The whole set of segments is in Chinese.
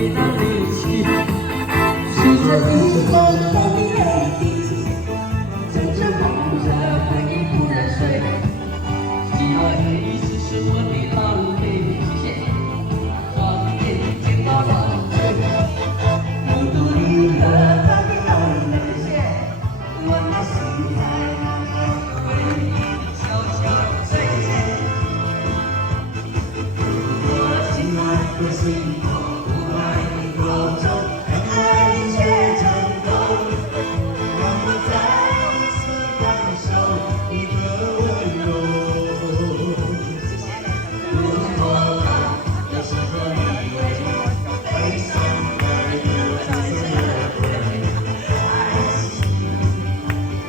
你的离去，数着一行行的泪滴，枕着梦这回忆不忍睡，寂寞夜只剩我的狼狽，谎言天花乱坠，目睹你和他的暧昧，我的心在慢慢枯萎，悄悄碎。如果亲爱的心痛，不爱的保重，难爱的却成空，让我再一次感受你的温柔。如果他更适合依偎，悲伤该如何全身而退，爱情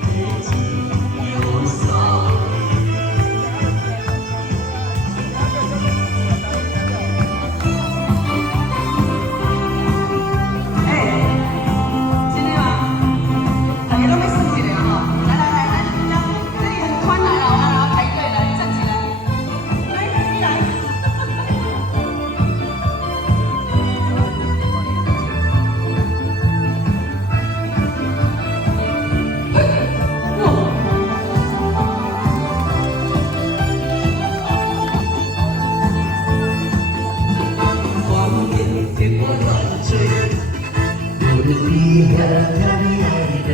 已经已无所谓。你和他的暧昧，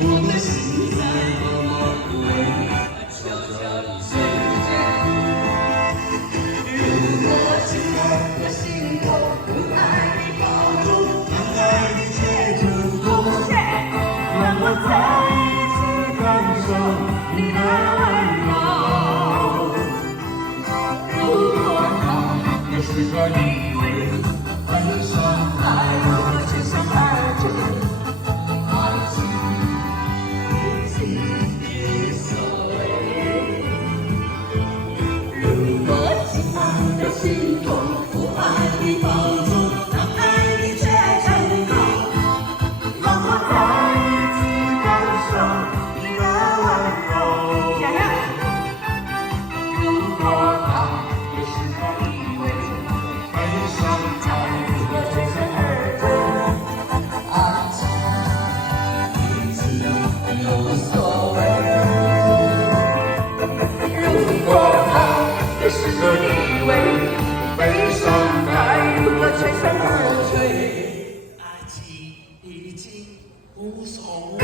我的心在慢慢枯萎，悄悄地碎。如果亲爱的心痛，不爱的保重，难爱的却成空，让我再一次感受你的温柔。如果他更适合依偎，悲伤该如何全身而退，爱情已经已无所谓。如果亲爱的心痛，不爱的保重，难爱的却成空，让我再一次感受你的温柔。如果他更适合依偎，悲伤该如何全身而退，爱情已经已无所谓。如果他更适合依偎，悲伤该如何全身而退，爱情已经无所谓。